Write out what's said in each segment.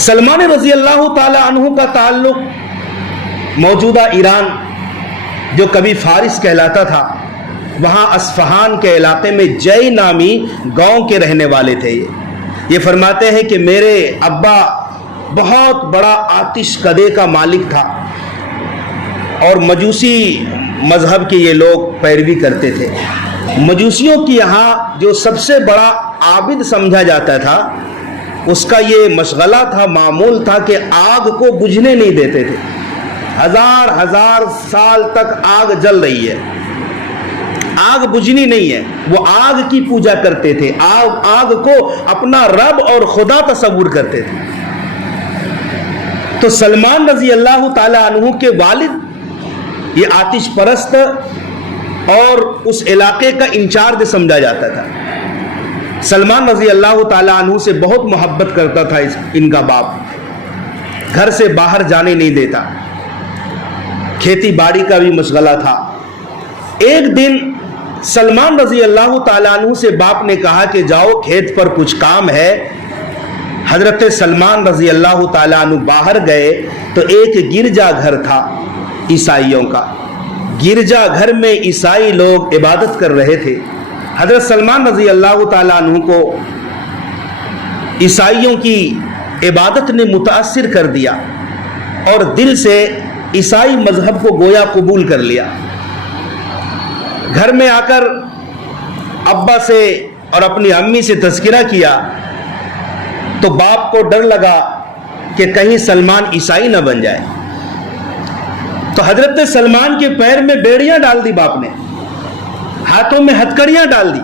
سلمان رضی اللہ تعالی عنہ کا تعلق موجودہ ایران جو کبھی فارس کہلاتا تھا، وہاں اصفہان کے علاقے میں جے نامی گاؤں کے رہنے والے تھے۔ یہ فرماتے ہیں کہ میرے ابا بہت بڑا آتش کدے کا مالک تھا اور مجوسی مذہب کے یہ لوگ پیروی کرتے تھے۔ مجوسیوں کی یہاں جو سب سے بڑا عابد سمجھا جاتا تھا، اس کا یہ مشغلہ تھا، معمول تھا کہ آگ کو بجھنے نہیں دیتے تھے۔ ہزار سال تک آگ جل رہی ہے، آگ بجھنی نہیں ہے، وہ آگ کی پوجا کرتے تھے، آگ کو اپنا رب اور خدا تصور کرتے تھے۔ تو سلمان رضی اللہ تعالی عنہ کے والد یہ آتش پرست اور اس علاقے کا انچارج سمجھا جاتا تھا۔ سلمان رضی اللہ تعالی عنہ سے بہت محبت کرتا تھا ان کا باپ، گھر سے باہر جانے نہیں دیتا، کھیتی باڑی کا بھی مشغلہ تھا۔ ایک دن سلمان رضی اللہ تعالی عنہ سے باپ نے کہا کہ جاؤ کھیت پر کچھ کام ہے۔ حضرت سلمان رضی اللہ تعالی عنہ باہر گئے تو ایک گرجا گھر تھا عیسائیوں کا۔ گرجا گھر میں عیسائی لوگ عبادت کر رہے تھے۔ حضرت سلمان رضی اللہ تعالی عنہ کو عیسائیوں کی عبادت نے متاثر کر دیا اور دل سے عیسائی مذہب کو گویا قبول کر لیا۔ گھر میں آ کر ابا سے اور اپنی امی سے تذکرہ کیا تو باپ کو ڈر لگا کہ کہیں سلمان عیسائی نہ بن جائے۔ تو حضرت سلمان کے پیر میں بیڑیاں ڈال دی باپ نے، ہاتھوں میں ہتکڑیاں ڈال دی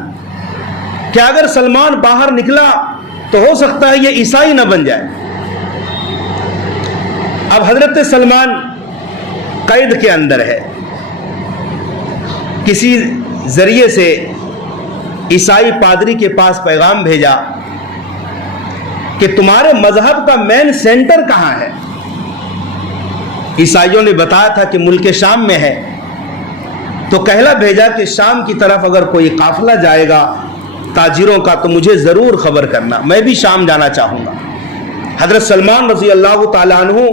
کہ اگر سلمان باہر نکلا تو ہو سکتا ہے یہ عیسائی نہ بن جائے۔ اب حضرت سلمان قید کے اندر ہے، کسی ذریعے سے عیسائی پادری کے پاس پیغام بھیجا کہ تمہارے مذہب کا مین سینٹر کہاں ہے؟ عیسائیوں نے بتایا تھا کہ ملک شام میں ہے۔ تو کہلا بھیجا کہ شام کی طرف اگر کوئی قافلہ جائے گا تاجروں کا تو مجھے ضرور خبر کرنا، میں بھی شام جانا چاہوں گا۔ حضرت سلمان رضی اللہ تعالی عنہ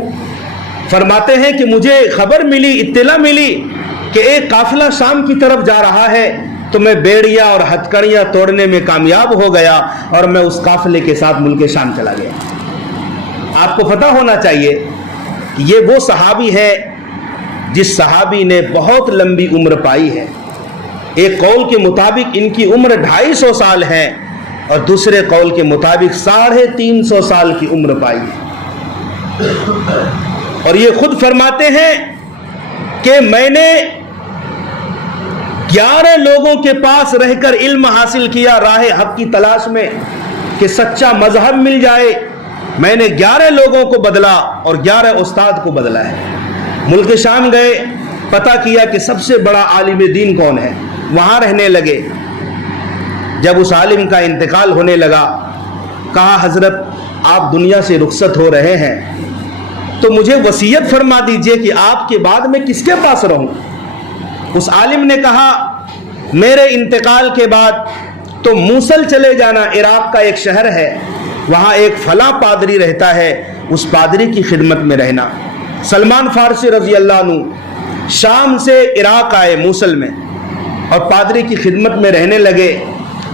فرماتے ہیں کہ مجھے خبر ملی، اطلاع ملی کہ ایک قافلہ شام کی طرف جا رہا ہے، تو میں بیڑیاں اور ہتکڑیاں توڑنے میں کامیاب ہو گیا اور میں اس قافلے کے ساتھ ملک شام چلا گیا۔ آپ کو پتہ ہونا چاہیے کہ یہ وہ صحابی ہے جس صحابی نے بہت لمبی عمر پائی ہے۔ ایک قول کے مطابق ان کی عمر 250 سال ہے اور دوسرے قول کے مطابق 350 سال کی عمر پائی ہے۔ اور یہ خود فرماتے ہیں کہ میں نے 11 لوگوں کے پاس رہ کر علم حاصل کیا راہ حق کی تلاش میں کہ سچا مذہب مل جائے۔ میں نے 11 لوگوں کو بدلا اور 11 استاد کو بدلا ہے۔ ملک شام گئے، پتہ کیا کہ سب سے بڑا عالم دین کون ہے، وہاں رہنے لگے۔ جب اس عالم کا انتقال ہونے لگا، کہا حضرت آپ دنیا سے رخصت ہو رہے ہیں تو مجھے وصیت فرما دیجئے کہ آپ کے بعد میں کس کے پاس رہوں۔ اس عالم نے کہا میرے انتقال کے بعد تو موصل چلے جانا، عراق کا ایک شہر ہے، وہاں ایک فلاں پادری رہتا ہے، اس پادری کی خدمت میں رہنا۔ سلمان فارسی رضی اللہ عنہ شام سے عراق آئے موصل میں اور پادری کی خدمت میں رہنے لگے۔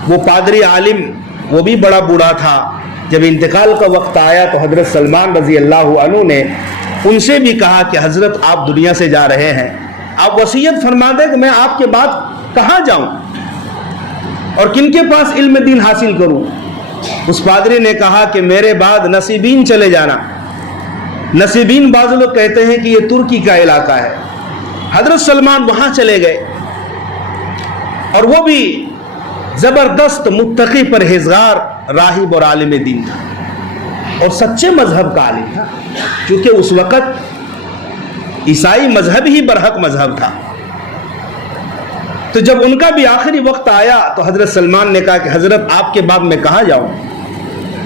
وہ پادری عالم وہ بھی بڑا بوڑھا تھا۔ جب انتقال کا وقت آیا تو حضرت سلمان رضی اللہ عنہ نے ان سے بھی کہا کہ حضرت آپ دنیا سے جا رہے ہیں، آپ وصیت فرما دیں کہ میں آپ کے بعد کہاں جاؤں اور کن کے پاس علم دین حاصل کروں۔ اس پادری نے کہا کہ میرے بعد نصیبین چلے جانا۔ نصیبین بعض لوگ کہتے ہیں کہ یہ ترکی کا علاقہ ہے۔ حضرت سلمان وہاں چلے گئے اور وہ بھی زبردست متقی پرہیزگار راہب اور عالم دین تھا اور سچے مذہب کا عالم تھا، کیونکہ اس وقت عیسائی مذہب ہی برحق مذہب تھا۔ تو جب ان کا بھی آخری وقت آیا تو حضرت سلمان نے کہا کہ حضرت آپ کے بعد میں کہاں جاؤں؟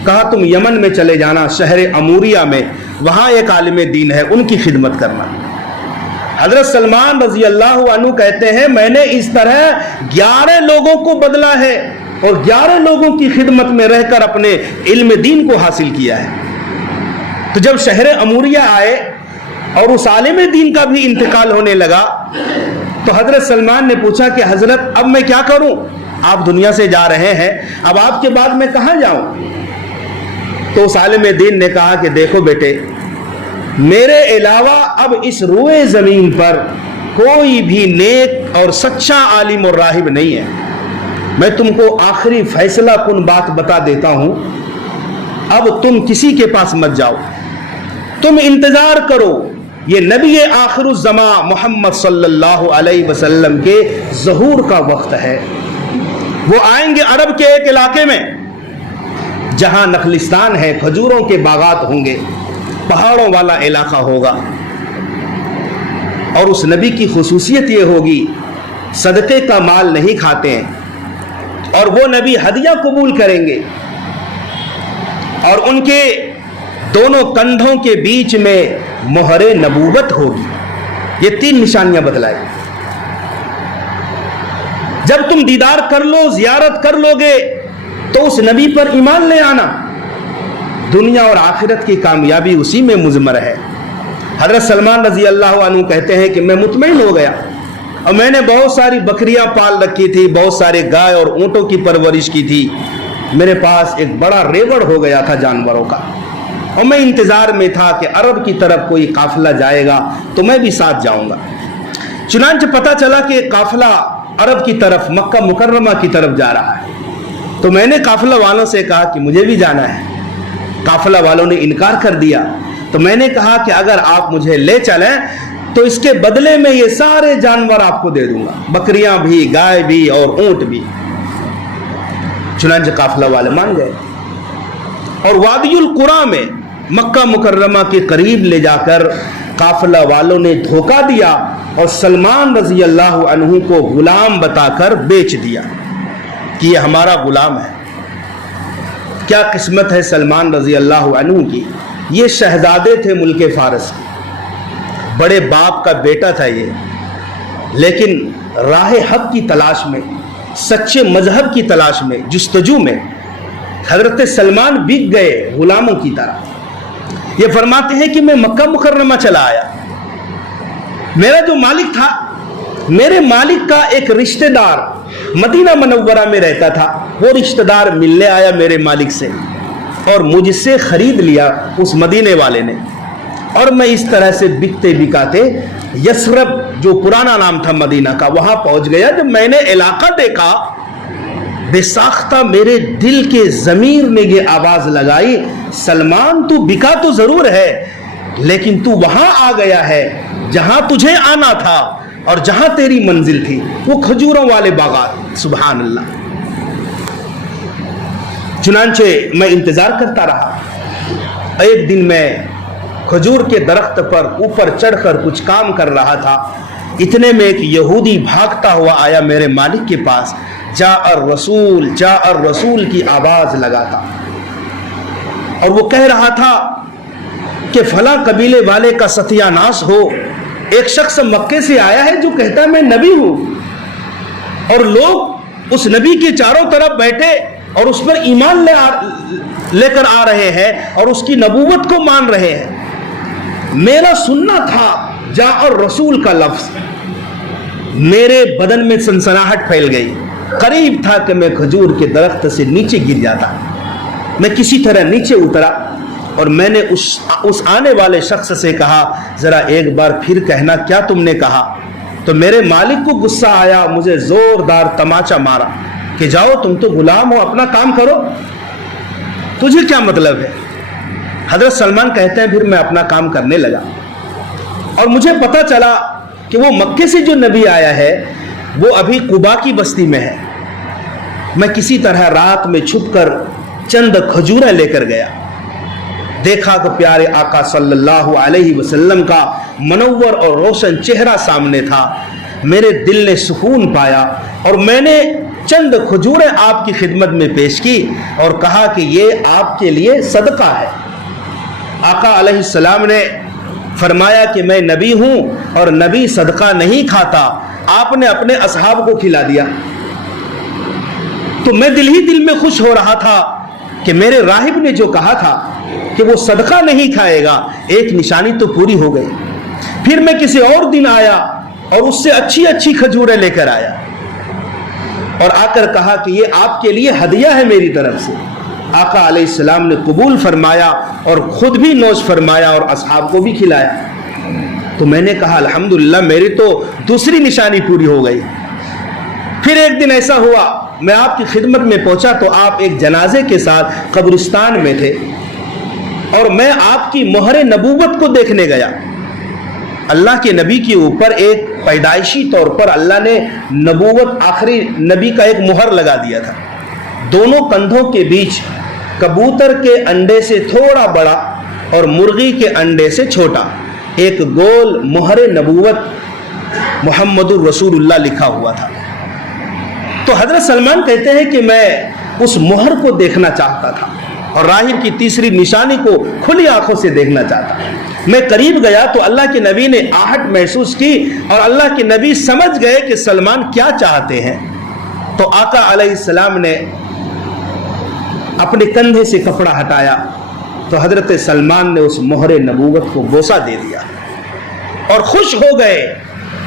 کہا تم یمن میں چلے جانا، شہر اموریہ میں، وہاں ایک عالم دین ہے، ان کی خدمت کرنا۔ حضرت سلمان رضی اللہ عنہ کہتے ہیں میں نے اس طرح 11 لوگوں کو بدلا ہے اور 11 لوگوں کی خدمت میں رہ کر اپنے علم دین کو حاصل کیا ہے۔ تو جب شہر اموریہ آئے اور اس عالم دین کا بھی انتقال ہونے لگا تو حضرت سلمان نے پوچھا کہ حضرت اب میں کیا کروں، آپ دنیا سے جا رہے ہیں، اب آپ کے بعد میں کہاں جاؤں؟ تو اس عالم دین نے کہا کہ دیکھو بیٹے، میرے علاوہ اب اس روئے زمین پر کوئی بھی نیک اور سچا عالم اور راہب نہیں ہے۔ میں تم کو آخری فیصلہ کن بات بتا دیتا ہوں، اب تم کسی کے پاس مت جاؤ، تم انتظار کرو، یہ نبی آخر الزمان محمد صلی اللہ علیہ وسلم کے ظہور کا وقت ہے۔ وہ آئیں گے عرب کے ایک علاقے میں جہاں نخلستان ہے، کھجوروں کے باغات ہوں گے، پہاڑوں والا علاقہ ہوگا، اور اس نبی کی خصوصیت یہ ہوگی صدقے کا مال نہیں کھاتے ہیں، اور وہ نبی ہدیہ قبول کریں گے، اور ان کے دونوں کندھوں کے بیچ میں مہر نبوت ہوگی۔ یہ 3 نشانیاں بتلائی۔ جب تم دیدار کر لو، زیارت کر لو گے تو اس نبی پر ایمان لے آنا، دنیا اور آخرت کی کامیابی اسی میں مضمر ہے۔ حضرت سلمان رضی اللہ عنہ کہتے ہیں کہ میں مطمئن ہو گیا، اور میں نے بہت ساری بکریاں پال رکھی تھی، بہت سارے گائے اور اونٹوں کی پرورش کی تھی، میرے پاس ایک بڑا ریوڑ ہو گیا تھا جانوروں کا، اور میں انتظار میں تھا کہ عرب کی طرف کوئی قافلہ جائے گا تو میں بھی ساتھ جاؤں گا۔ چنانچہ پتہ چلا کہ قافلہ عرب کی طرف، مکہ مکرمہ کی طرف جا رہا ہے، تو میں نے قافلہ والوں سے کہا کہ مجھے بھی جانا ہے۔ قافلہ والوں نے انکار کر دیا، تو میں نے کہا کہ اگر آپ مجھے لے چلیں تو اس کے بدلے میں یہ سارے جانور آپ کو دے دوں گا، بکریاں بھی، گائے بھی اور اونٹ بھی۔ چنانچہ قافلہ والے مان گئے، اور وادی القریٰ میں مکہ مکرمہ کے قریب لے جا کر قافلہ والوں نے دھوکہ دیا اور سلمان رضی اللہ عنہ کو غلام بتا کر بیچ دیا کہ یہ ہمارا غلام ہے۔ کیا قسمت ہے سلمان رضی اللہ عنہ کی، یہ شہزادے تھے ملک فارس کے، بڑے باپ کا بیٹا تھا یہ، لیکن راہ حق کی تلاش میں، سچے مذہب کی تلاش میں، جستجو میں حضرت سلمان بک گئے غلاموں کی طرح۔ یہ فرماتے ہیں کہ میں مکہ مکرمہ چلا آیا، میرا جو مالک تھا، میرے مالک کا ایک رشتہ دار مدینہ منورہ میں رہتا تھا، وہ رشتہ دار ملنے آیا میرے مالک سے اور مجھ سے خرید لیا اس مدینے والے نے، اور میں اس طرح سے بکتے بکاتے یثرب جو پرانا نام تھا مدینہ کا وہاں پہنچ گیا۔ جب میں نے علاقہ دیکھا، بے ساختہ میرے دل کے ضمیر نے یہ آواز لگائی، سلمان تو بکا تو ضرور ہے لیکن تو وہاں آ گیا ہے جہاں تجھے آنا تھا اور جہاں تیری منزل تھی، وہ کھجوروں والے باغات۔ سبحان اللہ۔ چنانچہ میں انتظار کرتا رہا۔ ایک دن میں کھجور کے درخت پر اوپر چڑھ کر کچھ کام کر رہا تھا، اتنے میں ایک یہودی بھاگتا ہوا آیا میرے مالک کے پاس، جاء الرسول جاء الرسول کی آواز لگاتا، اور وہ کہہ رہا تھا کہ فلاں قبیلے والے کا ستیہ ناش ہو، ایک شخص مکے سے آیا ہے جو کہتا ہے میں نبی ہوں، اور لوگ اس نبی کے چاروں طرف بیٹھے اور اس پر ایمان لے کر آ رہے ہیں اور اس کی نبوت کو مان رہے ہیں۔ میرا سننا تھا جاء الرسول کا لفظ، میرے بدن میں سنسناہٹ پھیل گئی، قریب تھا کہ میں کھجور کے درخت سے نیچے گر جاتا۔ میں کسی طرح نیچے اترا اور میں نے اس آنے والے شخص سے کہا، ذرا ایک بار پھر کہنا کیا تم نے کہا؟ تو میرے مالک کو غصہ آیا، مجھے زوردار تماچا مارا کہ جاؤ تم تو غلام ہو، اپنا کام کرو، تجھے کیا مطلب ہے؟ حضرت سلمان کہتے ہیں پھر میں اپنا کام کرنے لگا، اور مجھے پتا چلا کہ وہ مکے سے جو نبی آیا ہے وہ ابھی قبا کی بستی میں ہے۔ میں کسی طرح رات میں چھپ کر چند کھجوریں لے کر گیا، دیکھا کہ پیارے آقا صلی اللہ علیہ وسلم کا منور اور روشن چہرہ سامنے تھا۔ میرے دل نے سکون پایا اور میں نے چند کھجوریں آپ کی خدمت میں پیش کی اور کہا کہ یہ آپ کے لیے صدقہ ہے۔ آقا علیہ السلام نے فرمایا کہ میں نبی ہوں اور نبی صدقہ نہیں کھاتا، آپ نے اپنے اصحاب کو کھلا دیا۔ تو میں دل ہی دل میں خوش ہو رہا تھا کہ میرے راہب نے جو کہا تھا کہ وہ صدقہ نہیں کھائے گا، ایک نشانی تو پوری ہو گئی۔ پھر میں کسی اور دن آیا اور اس سے اچھی اچھی کھجوریں لے کر آیا اور آ کر کہا کہ یہ آپ کے لیے ہدیہ ہے میری طرف سے۔ آقا علیہ السلام نے قبول فرمایا اور خود بھی نوش فرمایا اور اصحاب کو بھی کھلایا۔ تو میں نے کہا الحمدللہ میری تو دوسری نشانی پوری ہو گئی۔ پھر ایک دن ایسا ہوا، میں آپ کی خدمت میں پہنچا تو آپ ایک جنازے کے ساتھ قبرستان میں تھے اور میں آپ کی مہر نبوت کو دیکھنے گیا۔ اللہ کے نبی کے اوپر ایک پیدائشی طور پر اللہ نے نبوت، آخری نبی کا ایک مہر لگا دیا تھا۔ دونوں کندھوں کے بیچ کبوتر کے انڈے سے تھوڑا بڑا اور مرغی کے انڈے سے چھوٹا ایک گول مہر نبوت محمد الرسول اللہ لکھا ہوا تھا۔ تو حضرت سلمان کہتے ہیں کہ میں اس مہر کو دیکھنا چاہتا تھا اور راہب کی تیسری نشانی کو کھلی آنکھوں سے دیکھنا چاہتا۔ میں قریب گیا تو اللہ کے نبی نے آہٹ محسوس کی اور اللہ کے نبی سمجھ گئے کہ سلمان کیا چاہتے ہیں۔ تو آقا علیہ السلام نے اپنے کندھے سے کپڑا ہٹایا تو حضرت سلمان نے اس مہر نبوت کو بوسہ دے دیا اور خوش ہو گئے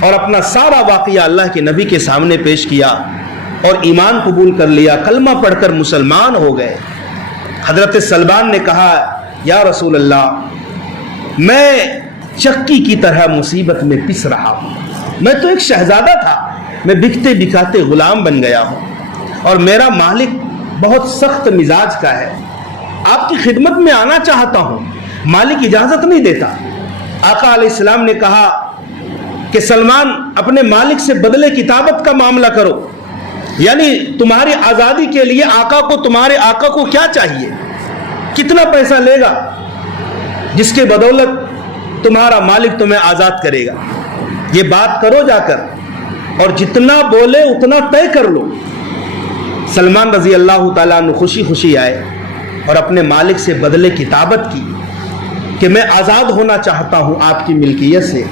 اور اپنا سارا واقعہ اللہ کے نبی کے سامنے پیش کیا اور ایمان قبول کر لیا، کلمہ پڑھ کر مسلمان ہو گئے۔ حضرت سلمان نے کہا یا رسول اللہ، میں چکی کی طرح مصیبت میں پس رہا ہوں، میں تو ایک شہزادہ تھا، میں بکتے بکاتے غلام بن گیا ہوں اور میرا مالک بہت سخت مزاج کا ہے، آپ کی خدمت میں آنا چاہتا ہوں، مالک اجازت نہیں دیتا۔ آقا علیہ السلام نے کہا کہ سلمان اپنے مالک سے بدلے کتابت کا معاملہ کرو، یعنی تمہاری آزادی کے لیے تمہارے آقا کو کیا چاہیے، کتنا پیسہ لے گا جس کے بدولت تمہارا مالک تمہیں آزاد کرے گا، یہ بات کرو جا کر اور جتنا بولے اتنا طے کر لو۔ سلمان رضی اللہ تعالیٰ عنہ خوشی خوشی آئے اور اپنے مالک سے بدلے کتابت کی کہ میں آزاد ہونا چاہتا ہوں آپ کی ملکیت سے،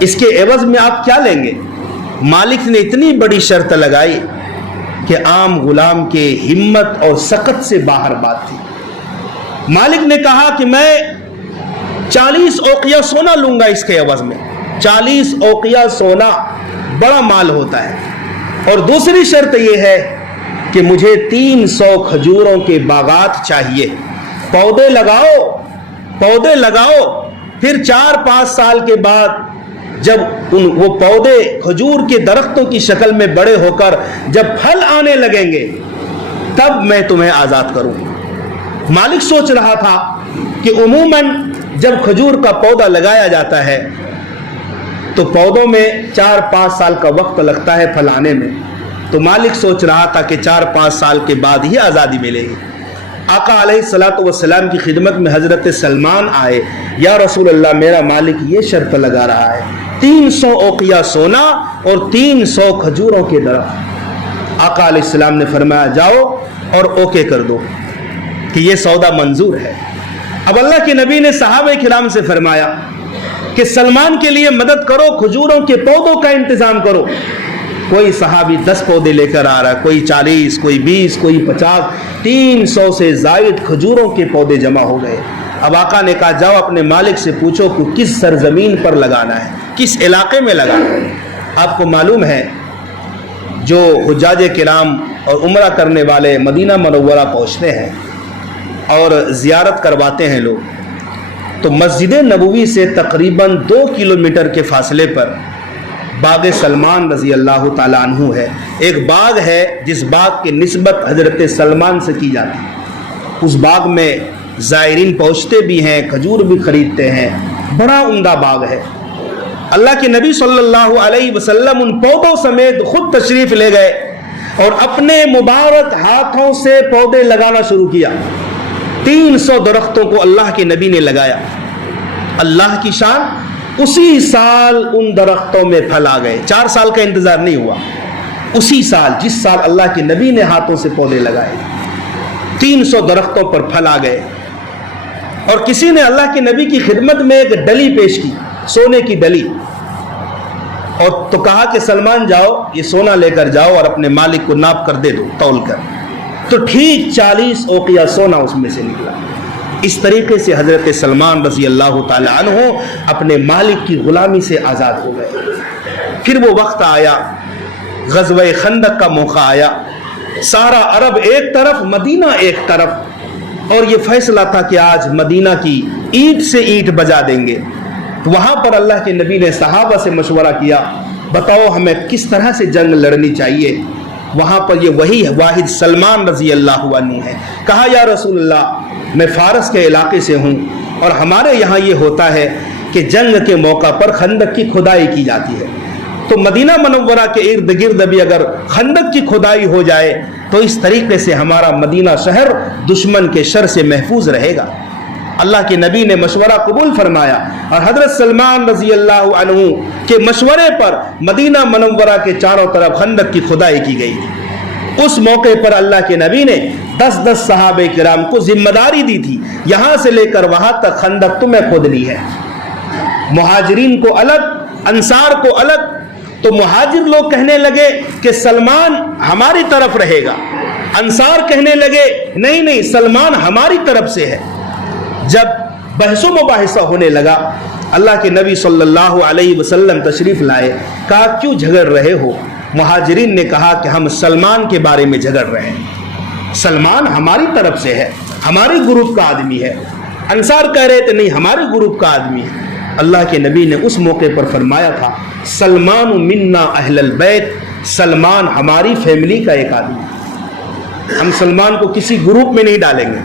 اس کے عوض میں آپ کیا لیں گے؟ مالک نے اتنی بڑی شرط لگائی کہ عام غلام کے ہمت اور سقط سے باہر بات تھی۔ مالک نے کہا کہ میں 40 اوقیہ سونا لوں گا اس کے عوض میں۔ 40 اوقیہ سونا بڑا مال ہوتا ہے، اور دوسری شرط یہ ہے کہ مجھے 300 کھجوروں کے باغات چاہیے، پودے لگاؤ، پھر 4-5 سال کے بعد جب وہ پودے کھجور کے درختوں کی شکل میں بڑے ہو کر جب پھل آنے لگیں گے تب میں تمہیں آزاد کروں۔ مالک سوچ رہا تھا کہ عموماً جب کھجور کا پودا لگایا جاتا ہے تو پودوں میں 4-5 سال کا وقت لگتا ہے پھل آنے میں، تو مالک سوچ رہا تھا کہ 4-5 سال کے بعد ہی آزادی ملے گی۔ آقا علیہ السلام کی خدمت میں حضرت سلمان آئے، یا رسول اللہ میرا مالک یہ شرط لگا رہا ہے 300 اوقیہ سونا اور 300 کھجوروں کے درخت۔ آقا علیہ السلام نے فرمایا جاؤ اور اوکے کر دو کہ یہ سودا منظور ہے۔ اب اللہ کے نبی نے صحابہ کرام سے فرمایا کہ سلمان کے لیے مدد کرو، کھجوروں کے پودوں کا انتظام کرو۔ کوئی صحابی 10 پودے لے کر آ رہا، کوئی 40، کوئی 20، کوئی 50، 300 سے زائد کھجوروں کے پودے جمع ہو گئے۔ اب آقا نے کہا جاؤ اپنے مالک سے پوچھو کہ کس سرزمین پر لگانا ہے، کس علاقے میں لگانا ہے۔ آپ کو معلوم ہے جو حجاج کرام اور عمرہ کرنے والے مدینہ منورہ پہنچتے ہیں اور زیارت کرواتے ہیں لوگ، تو مسجد نبوی سے تقریباً 2 کلومیٹر کے فاصلے پر باغ سلمان رضی اللہ تعالیٰ عنہ ہے۔ ایک باغ ہے جس باغ کی نسبت حضرت سلمان سے کی جاتی ہے، اس باغ میں زائرین پہنچتے بھی ہیں، کھجور بھی خریدتے ہیں، بڑا عمدہ باغ ہے۔ اللہ کے نبی صلی اللہ علیہ وسلم ان پودوں سمیت خود تشریف لے گئے اور اپنے مبارک ہاتھوں سے پودے لگانا شروع کیا۔ 300 درختوں کو اللہ کے نبی نے لگایا۔ اللہ کی شان، اسی سال ان درختوں میں پھل آ گئے۔ 4 سال کا انتظار نہیں ہوا، اسی سال جس سال اللہ کے نبی نے ہاتھوں سے پودے لگائے 300 درختوں پر پھل آ گئے۔ اور کسی نے اللہ کے نبی کی خدمت میں ایک ڈلی پیش کی، سونے کی ڈلی، اور تو کہا کہ سلمان جاؤ یہ سونا لے کر جاؤ اور اپنے مالک کو ناپ کر دے دو، تول کر۔ تو ٹھیک 40 اوقیہ سونا اس میں سے نکلا۔ اس طریقے سے حضرت سلمان رضی اللہ تعالی عنہ اپنے مالک کی غلامی سے آزاد ہو گئے۔ پھر وہ وقت آیا، غزوہ خندق کا موقع آیا، سارا عرب ایک طرف، مدینہ ایک طرف، اور یہ فیصلہ تھا کہ آج مدینہ کی اینٹ سے اینٹ بجا دیں گے۔ وہاں پر اللہ کے نبی نے صحابہ سے مشورہ کیا، بتاؤ ہمیں کس طرح سے جنگ لڑنی چاہیے۔ وہاں پر یہ وہی واحد سلمان رضی اللہ عنہ ہے۔ کہا یا رسول اللہ، میں فارس کے علاقے سے ہوں، اور ہمارے یہاں یہ ہوتا ہے کہ جنگ کے موقع پر خندق کی کھدائی کی جاتی ہے، تو مدینہ منورہ کے ارد گرد بھی اگر خندق کی کھدائی ہو جائے تو اس طریقے سے ہمارا مدینہ شہر دشمن کے شر سے محفوظ رہے گا۔ اللہ کے نبی نے مشورہ قبول فرمایا، اور حضرت سلمان رضی اللہ عنہ کے مشورے پر مدینہ منورہ کے چاروں طرف خندق کی کھدائی کی گئی تھی۔ اس موقع پر اللہ کے نبی نے 10 صحابہ کرام کو ذمہ داری دی تھی، یہاں سے لے کر وہاں تک خندق تمہیں کھودنی ہے۔ مہاجرین کو الگ، انصار کو الگ۔ تو مہاجر لوگ کہنے لگے کہ سلمان ہماری طرف رہے گا، انصار کہنے لگے نہیں نہیں سلمان ہماری طرف سے ہے۔ جب بحث و مباحثہ ہونے لگا، اللہ کے نبی صلی اللہ علیہ وسلم تشریف لائے، کہا کیوں جھگڑ رہے ہو؟ مہاجرین نے کہا کہ ہم سلمان کے بارے میں جھگڑ رہے ہیں، سلمان ہماری طرف سے ہے، ہمارے گروپ کا آدمی ہے۔ انصار کہہ رہے تھے نہیں ہمارے گروپ کا آدمی ہے۔ اللہ کے نبی نے اس موقع پر فرمایا تھا سلمان منا اہل البیت، سلمان ہماری فیملی کا ایک آدمی ہے، ہم سلمان کو کسی گروپ میں نہیں ڈالیں گے،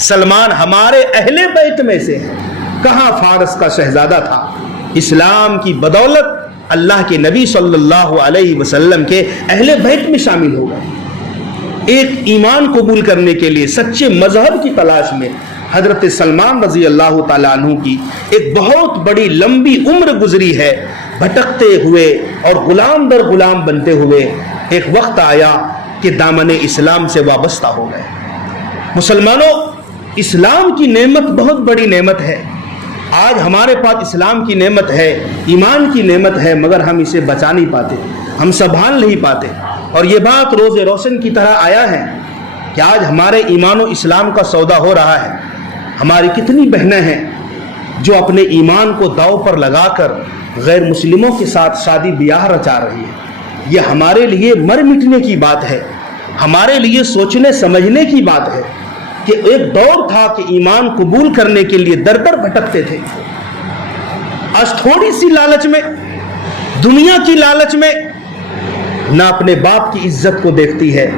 سلمان ہمارے اہل بیت میں سے ہے۔ کہاں فارس کا شہزادہ تھا، اسلام کی بدولت اللہ کے نبی صلی اللہ علیہ وسلم کے اہل بیت میں شامل ہو گئے۔ ایک ایمان قبول کرنے کے لیے سچے مذہب کی تلاش میں حضرت سلمان رضی اللہ تعالیٰ عنہ کی ایک بہت بڑی لمبی عمر گزری ہے، بھٹکتے ہوئے اور غلام در غلام بنتے ہوئے۔ ایک وقت آیا کہ دامن اسلام سے وابستہ ہو گئے۔ مسلمانوں، اسلام کی نعمت بہت بڑی نعمت ہے۔ آج ہمارے پاس اسلام کی نعمت ہے، ایمان کی نعمت ہے، مگر ہم اسے بچا نہیں پاتے، ہم سنبھال نہیں پاتے۔ اور یہ بات روز روشن کی طرح آیا ہے کہ آج ہمارے ایمان و اسلام کا سودا ہو رہا ہے۔ ہماری کتنی بہنیں ہیں جو اپنے ایمان کو داؤ پر لگا کر غیر مسلموں کے ساتھ شادی بیاہ رچا رہی ہے۔ یہ ہمارے لیے مر مٹنے کی بات ہے، ہمارے لیے سوچنے سمجھنے کی بات ہے کہ ایک دور تھا کہ ایمان قبول کرنے کے لیے در در بھٹکتے تھے۔ آج تھوڑی سی لالچ میں، دنیا کی لالچ میں، نہ اپنے باپ کی عزت کو دیکھتی ہے،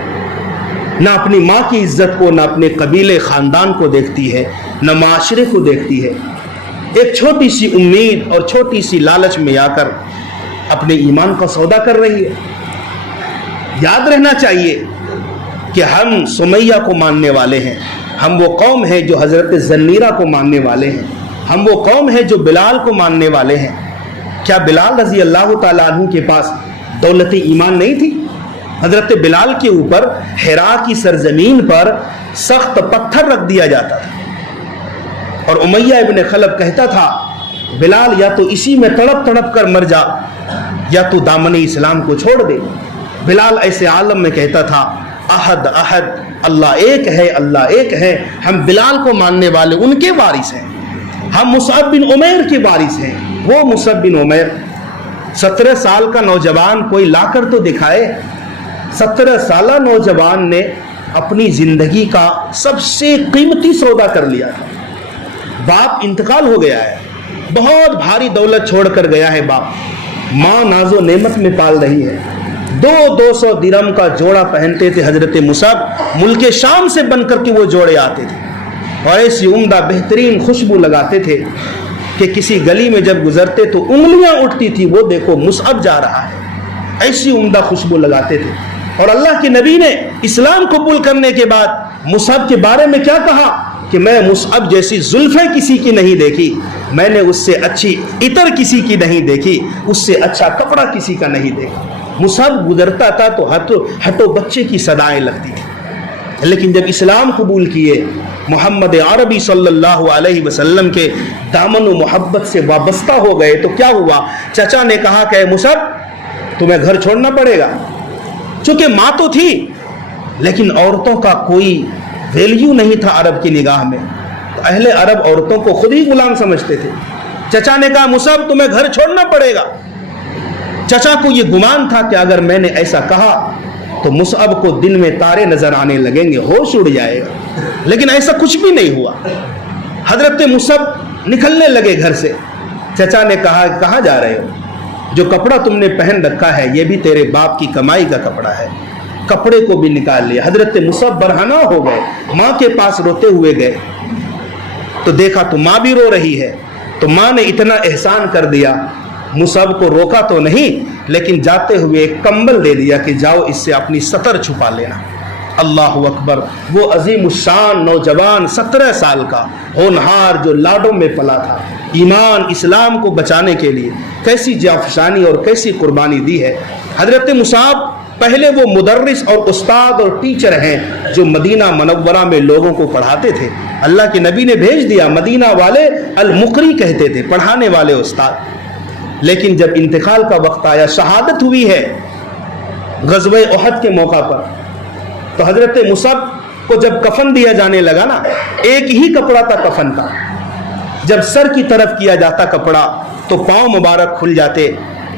نہ اپنی ماں کی عزت کو، نہ اپنے قبیلے خاندان کو دیکھتی ہے، نہ معاشرے کو دیکھتی ہے۔ ایک چھوٹی سی امید اور چھوٹی سی لالچ میں آ کر اپنے ایمان کا سودا کر رہی ہے۔ یاد رہنا چاہیے کہ ہم سمیہ کو ماننے والے ہیں، ہم وہ قوم ہیں جو حضرت زنیرہ کو ماننے والے ہیں، ہم وہ قوم ہیں جو بلال کو ماننے والے ہیں۔ کیا بلال رضی اللہ تعالیٰ عنہ کے پاس دولت ایمان نہیں تھی؟ حضرت بلال کے اوپر حرا کی سرزمین پر سخت پتھر رکھ دیا جاتا تھا، اور امیہ ابن خلف کہتا تھا بلال یا تو اسی میں تڑپ تڑپ کر مر جا یا تو دامن اسلام کو چھوڑ دے۔ بلال ایسے عالم میں کہتا تھا احد احد، اللہ ایک ہے، اللہ ایک ہے۔ ہم بلال کو ماننے والے ان کے وارث ہیں، ہم مصعب بن عمیر کے وارث ہیں۔ وہ مصعب بن عمیر 17 سال کا نوجوان، کوئی لا کر تو دکھائے۔ 17 سالہ نوجوان نے اپنی زندگی کا سب سے قیمتی سودا کر لیا تھا۔ باپ انتقال ہو گیا ہے، بہت بھاری دولت چھوڑ کر گیا ہے باپ، ماں ناز و نعمت میں پال رہی ہے۔ 200 درہم کا جوڑا پہنتے تھے حضرت مصعب، ملک شام سے بن کر کے وہ جوڑے آتے تھے، اور ایسی عمدہ بہترین خوشبو لگاتے تھے کہ کسی گلی میں جب گزرتے تو انگلیاں اٹھتی تھی، وہ دیکھو مصعب جا رہا ہے، ایسی عمدہ خوشبو لگاتے تھے۔ اور اللہ کے نبی نے اسلام قبول کرنے کے بعد مصعب کے بارے میں کیا کہا کہ میں مصعب جیسی زلفیں کسی کی نہیں دیکھی، میں نے اس سے اچھی عطر کسی کی نہیں دیکھی، اس سے اچھا کپڑا کسی کا نہیں دیکھا۔ مصعب گزرتا تھا تو ہٹو بچے کی صدائیں لگتی تھی، لیکن جب اسلام قبول کیے، محمد عربی صلی اللہ علیہ وسلم کے دامن و محبت سے وابستہ ہو گئے، تو کیا ہوا؟ چچا نے کہا کہ مصعب تمہیں گھر چھوڑنا پڑے گا، چونکہ ماں تو تھی لیکن عورتوں کا کوئی ویلیو نہیں تھا عرب کی نگاہ میں. تو اہل عرب عورتوں کو خود ہی غلام سمجھتے تھے. چچا نے کہا مصعب تمہیں گھر چھوڑنا پڑے گا. چچا کو یہ گمان تھا کہ اگر میں نے ایسا کہا تو مصعب کو دن میں تارے نظر آنے لگیں گے, ہوش اڑ جائے گا. لیکن ایسا کچھ بھی نہیں ہوا. حضرت مصعب نکلنے لگے گھر سے. چچا نے کہا کہاں جا رہے ہو؟ جو کپڑا تم نے پہن رکھا ہے یہ بھی تیرے باپ کی کمائی کا کپڑا ہے. کپڑے کو بھی نکال لیا. حضرت مصعب برہنہ ہو گئے, ماں کے پاس روتے ہوئے گئے تو دیکھا تو ماں بھی رو رہی ہے. تو ماں نے اتنا احسان کر دیا, مصعب کو روکا تو نہیں لیکن جاتے ہوئے ایک کمبل دے دیا کہ جاؤ اس سے اپنی سطر چھپا لینا. اللہ اکبر. وہ عظیم الشان نوجوان 17 سال کا ہونہار جو لاڈوں میں پلا تھا, ایمان اسلام کو بچانے کے لیے کیسی جانفشانی اور کیسی قربانی دی ہے. حضرت مصعب پہلے وہ مدرس اور استاد اور ٹیچر ہیں جو مدینہ منورہ میں لوگوں کو پڑھاتے تھے. اللہ کے نبی نے بھیج دیا, مدینہ والے المقری کہتے تھے, پڑھانے والے استاد. لیکن جب انتقال کا وقت آیا, شہادت ہوئی ہے غزوہ احد کے موقع پر, تو حضرت مصعب کو جب کفن دیا جانے لگا نا, ایک ہی کپڑا تھا کفن کا. جب سر کی طرف کیا جاتا کپڑا تو پاؤں مبارک کھل جاتے,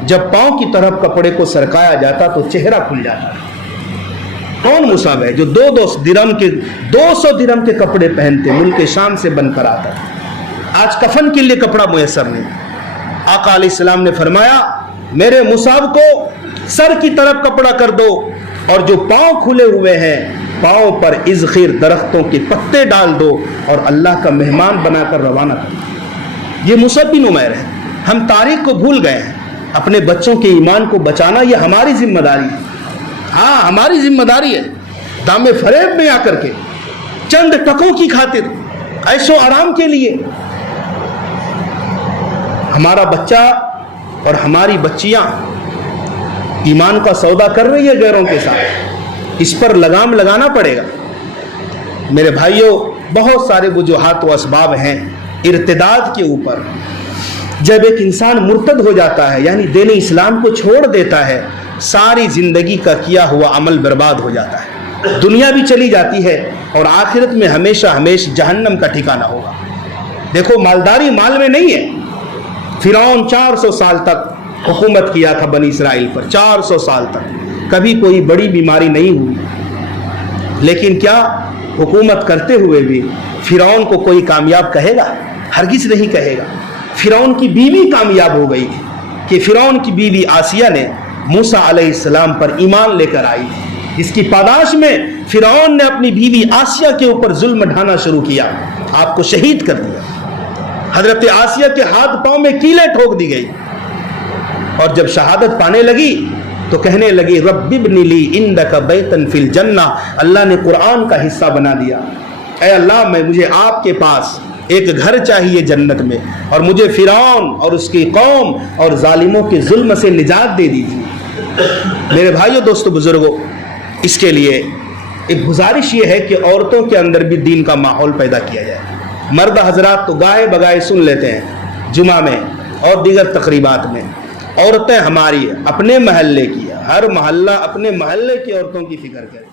جب پاؤں کی طرف کپڑے کو سرکایا جاتا تو چہرہ کھل جاتا. کون مصعب ہے جو 200 درہم کے کپڑے پہنتے, ملک شام سے بن کر آتا. آج کفن کے لیے کپڑا میسر نہیں. آقا علیہ السلام نے فرمایا میرے مصعب کو سر کی طرف کپڑا کر دو, اور جو پاؤں کھلے ہوئے ہیں پاؤں پر ازخیر درختوں کے پتے ڈال دو اور اللہ کا مہمان بنا کر روانہ کر. یہ مصعب بن عمیر ہے. ہم تاریخ کو بھول گئے ہیں. اپنے بچوں کے ایمان کو بچانا یہ ہماری ذمہ داری ہے. ہاں ہماری ذمہ داری ہے. دام فریب میں آ کر کے چند ٹکوں کی خاطر عیش و آرام کے لیے ہمارا بچہ اور ہماری بچیاں ایمان کا سودا کر رہی ہے غیروں کے ساتھ. اس پر لگام لگانا پڑے گا. میرے بھائیوں, بہت سارے وجوہات و اسباب ہیں ارتداد کے اوپر. جب ایک انسان مرتد ہو جاتا ہے یعنی دین اسلام کو چھوڑ دیتا ہے, ساری زندگی کا کیا ہوا عمل برباد ہو جاتا ہے. دنیا بھی چلی جاتی ہے اور آخرت میں ہمیشہ جہنم کا ٹھکانہ ہوگا. دیکھو مالداری مال میں نہیں ہے. فرعون 400 سال تک حکومت کیا تھا بنی اسرائیل پر. 400 سال تک کبھی کوئی بڑی بیماری نہیں ہوئی. لیکن کیا حکومت کرتے ہوئے بھی فرعون کو کوئی کامیاب کہے گا؟ ہرگز نہیں کہے گا. فرعون کی بیوی کامیاب ہو گئی تھی کہ فرعون کی بیوی آسیہ نے موسیٰ علیہ السلام پر ایمان لے کر آئی, جس کی پاداش میں فرعون نے اپنی بیوی آسیہ کے اوپر ظلم ڈھانا شروع کیا, آپ کو شہید کر دیا. حضرت آسیہ کے ہاتھ پاؤں میں کیلیں ٹھوک دی گئی, اور جب شہادت پانے لگی تو کہنے لگی رب ابن لی عندک بیتا فی الجنہ. اللہ نے قرآن کا حصہ بنا دیا, اے اللہ مجھے آپ کے پاس ایک گھر چاہیے جنت میں, اور مجھے فرعون اور اس کی قوم اور ظالموں کے ظلم سے نجات دے دیجیے. میرے بھائیوں دوستو بزرگوں, اس کے لیے ایک گزارش یہ ہے کہ عورتوں کے اندر بھی دین کا ماحول پیدا کیا جائے. مرد حضرات تو گاہے بگائے سن لیتے ہیں جمعہ میں اور دیگر تقریبات میں, عورتیں ہماری اپنے محلے کی, ہر محلہ اپنے محلے کی عورتوں کی فکر کرے.